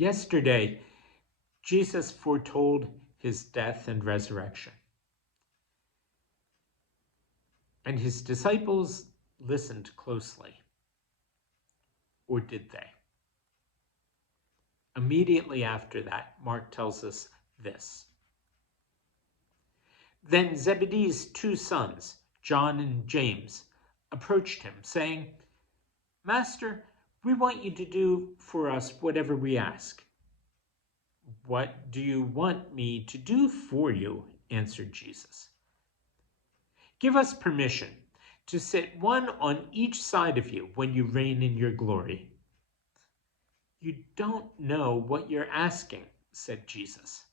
Yesterday, Jesus foretold his death and resurrection. And his disciples listened closely. Or did they? Immediately after that, Mark tells us this. Then Zebedee's two sons, John and James, approached him, saying, Master, we want you to do for us whatever we ask. What do you want me to do for you? Answered Jesus. Give us permission to sit one on each side of you when you reign in your glory. You don't know what you're asking, said Jesus.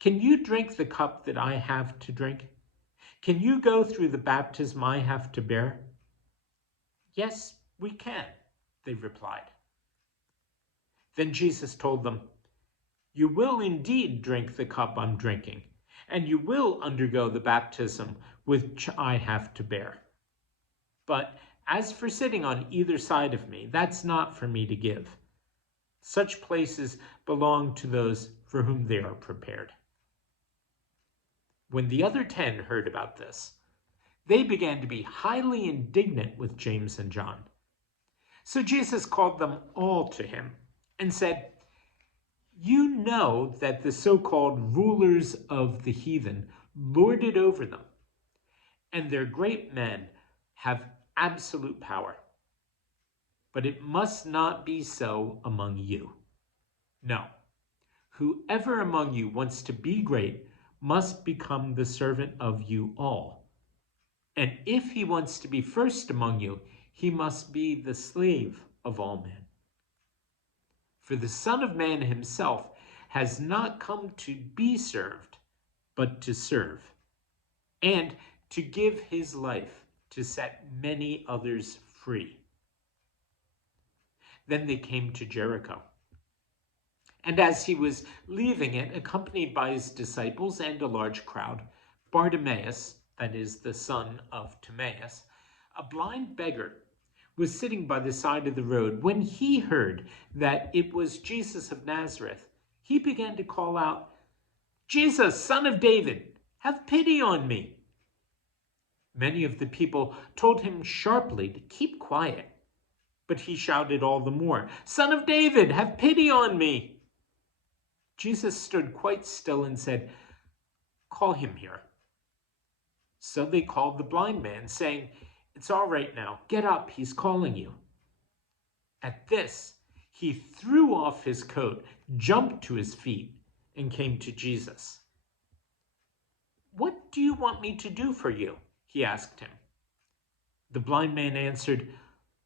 Can you drink the cup that I have to drink? Can you go through the baptism I have to bear? Yes, we can, they replied. Then Jesus told them, You will indeed drink the cup I'm drinking, and you will undergo the baptism which I have to bear. But as for sitting on either side of me, that's not for me to give. Such places belong to those for whom they are prepared. When the other 10 heard about this, they began to be highly indignant with James and John. So Jesus called them all to him and said, You know that the so-called rulers of the heathen lord it over them, and their great men have absolute power. But it must not be so among you. No, whoever among you wants to be great must become the servant of you all. And if he wants to be first among you, he must be the slave of all men. For the Son of Man himself has not come to be served, but to serve, and to give his life to set many others free. Then they came to Jericho. And as he was leaving it, accompanied by his disciples and a large crowd, Bartimaeus, that is the son of Timaeus, a blind beggar, was sitting by the side of the road. When he heard that it was Jesus of Nazareth, he began to call out, Jesus, Son of David, have pity on me. Many of the people told him sharply to keep quiet, but he shouted all the more, Son of David, have pity on me. Jesus stood quite still and said, Call him here. So they called the blind man, saying, It's all right now. Get up. He's calling you. At this, he threw off his coat, jumped to his feet, and came to Jesus. What do you want me to do for you? He asked him. The blind man answered,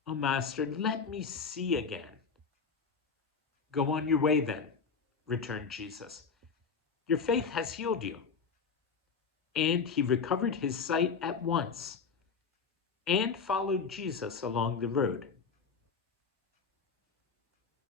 Oh, Master, let me see again. Go on your way then, returned Jesus. Your faith has healed you. And he recovered his sight at once and followed Jesus along the road,